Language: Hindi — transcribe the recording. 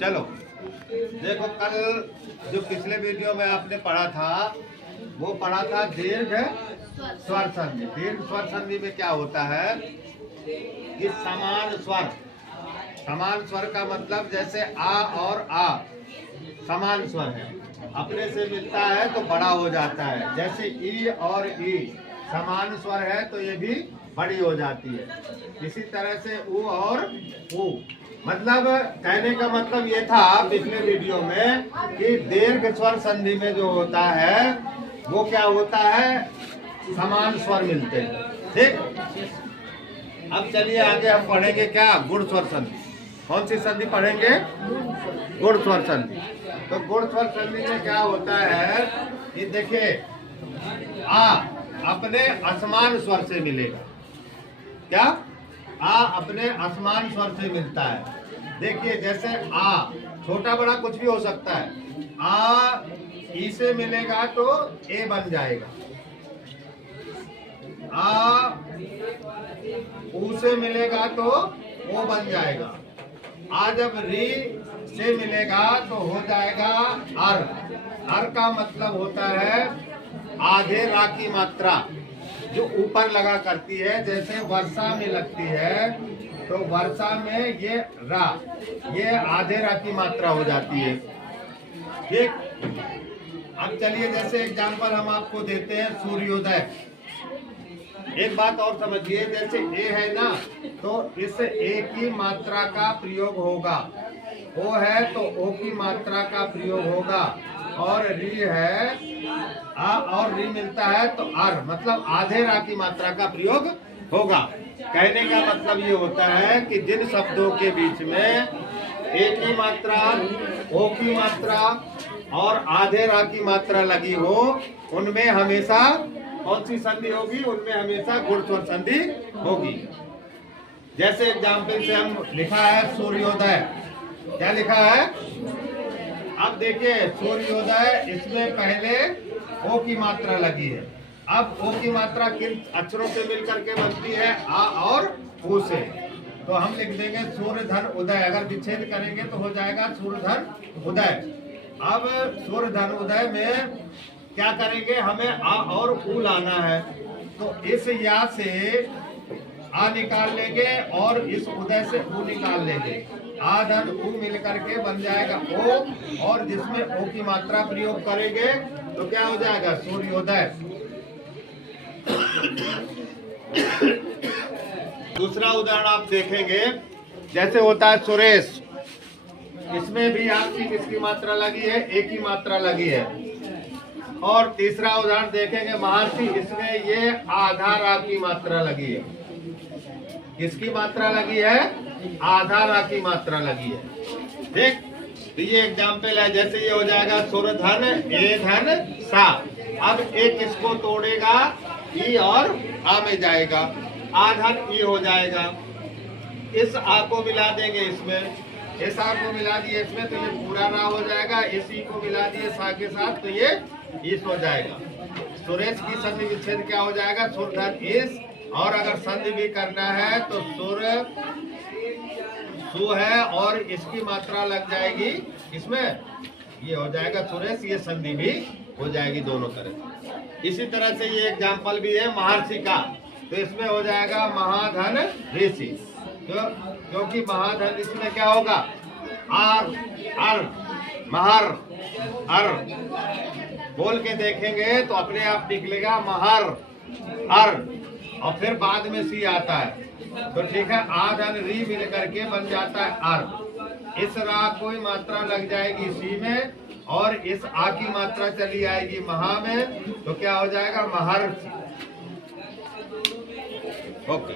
चलो देखो, कल जो पिछले वीडियो में आपने पढ़ा था वो पढ़ा था दीर्घ स्वर संधि। दीर्घ स्वर संधि में क्या होता है कि समान स्वर का मतलब जैसे आ और आ समान स्वर है, अपने से मिलता है तो बड़ा हो जाता है। जैसे ई और ई समान स्वर है तो ये भी बड़ी हो जाती है। इसी तरह से उ और उ, मतलब कहने का मतलब ये था पिछले वीडियो में कि दीर्घ स्वर संधि में जो होता है वो क्या होता है, समान स्वर मिलते हैं। ठीक, अब चलिए आगे हम पढ़ेंगे क्या, गुण स्वर संधि। कौन सी संधि पढ़ेंगे? गुण स्वर संधि। तो गुण स्वर संधि में क्या होता है कि देखिए, आ अपने असमान स्वर से मिलेगा। क्या? आ अपने असमान स्वर से मिलता है। देखिए जैसे आ छोटा बड़ा कुछ भी हो सकता है। आ ई से मिलेगा तो ए बन जाएगा, आ ऊ से मिलेगा तो ओ बन जाएगा, आ जब री से मिलेगा तो हो जाएगा अर। अर का मतलब होता है आधे रा की मात्रा जो ऊपर लगा करती है। जैसे वर्षा में लगती है तो वर्षा में ये रा, ये आधे रा की मात्रा हो जाती है। ठीक, अब चलिए जैसे एग्जांपल हम आपको देते हैं सूर्योदय। एक बात और समझिए, जैसे ए है ना तो इस ए की मात्रा का प्रयोग होगा, ओ है तो ओ की मात्रा का प्रयोग होगा, और री है आ और री मिलता है तो आर, मतलब आधे रा की मात्रा का प्रयोग होगा। कहने का मतलब ये होता है कि जिन शब्दों के बीच में ए की मात्रा, ओ की मात्रा और आधे रा की मात्रा लगी हो उनमें हमेशा कौन सी संधि होगी? उनमें हमेशा गुण स्वर संधि होगी। जैसे एग्जाम्पल से हम लिखा है सूर्योदय। क्या लिखा है? अब देखिए सूर्योदय, इसमें पहले ओ की मात्रा लगी है। अब ओ की मात्रा किन अक्षरों से मिलकर के बनती है? आ और ऊ से। तो हम लिख देंगे सूर्य धन उदय। अगर विच्छेद करेंगे तो हो जाएगा सूर्य धन उदय। अब सूर्य धन उदय में क्या करेंगे, हमें आ और ऊ लाना है, तो इस या से आ निकाल लेंगे और इस उदय से ऊ निकाल लेंगे। आ धन ऊ मिलकर के बन जाएगा ओ, और जिसमें ओ की मात्रा प्रयोग करेंगे तो क्या हो जाएगा? सूर्योदय। दूसरा उदाहरण आप देखेंगे, जैसे होता है सुरेश। इसमें भी आपकी किसकी मात्रा लगी है? ए की मात्रा लगी है। और तीसरा उदाहरण देखेंगे महर्षि। इसमें ये आधा रा की मात्रा लगी है। किसकी मात्रा लगी है? आधा रा की मात्रा लगी है। देख, तो ये एग्जाम्पल है। जैसे ये हो जाएगा सुर धन ए धन सा। अब ए किसको तोड़ेगा? ई और आ में जाएगा, आ धन ई हो जाएगा। इस आ को मिला देंगे इसमें, इस आ को मिला दिए इसमें तो ये पूरा रा हो जाएगा। इस ई को मिला दिए सा के साथ तो ये इस हो जाएगा। सुरेश की संधि विच्छेद क्या हो जाएगा? सुर धन इस। और अगर संधि भी करना है तो सुर सु है और इसकी मात्रा लग जाएगी इसमें, ये हो जाएगा सुरेश। ये संधि भी हो जाएगी दोनों तरह। इसी तरह से ये एग्जाम्पल भी है महर्षि का, तो इसमें हो जाएगा महाधन ऋषि। क्योंकि महाधन इसमें क्या होगा? आर अर महर अर। बोल के देखेंगे तो अपने आप निकलेगा महर अर, और फिर बाद में सी आता है तो ठीक है, आ धन री मिल करके बन जाता है अर। इस रा कोई मात्रा लग जाएगी सी में और इस आ की मात्रा चली आएगी महा में, तो क्या हो जाएगा? महर। ओके।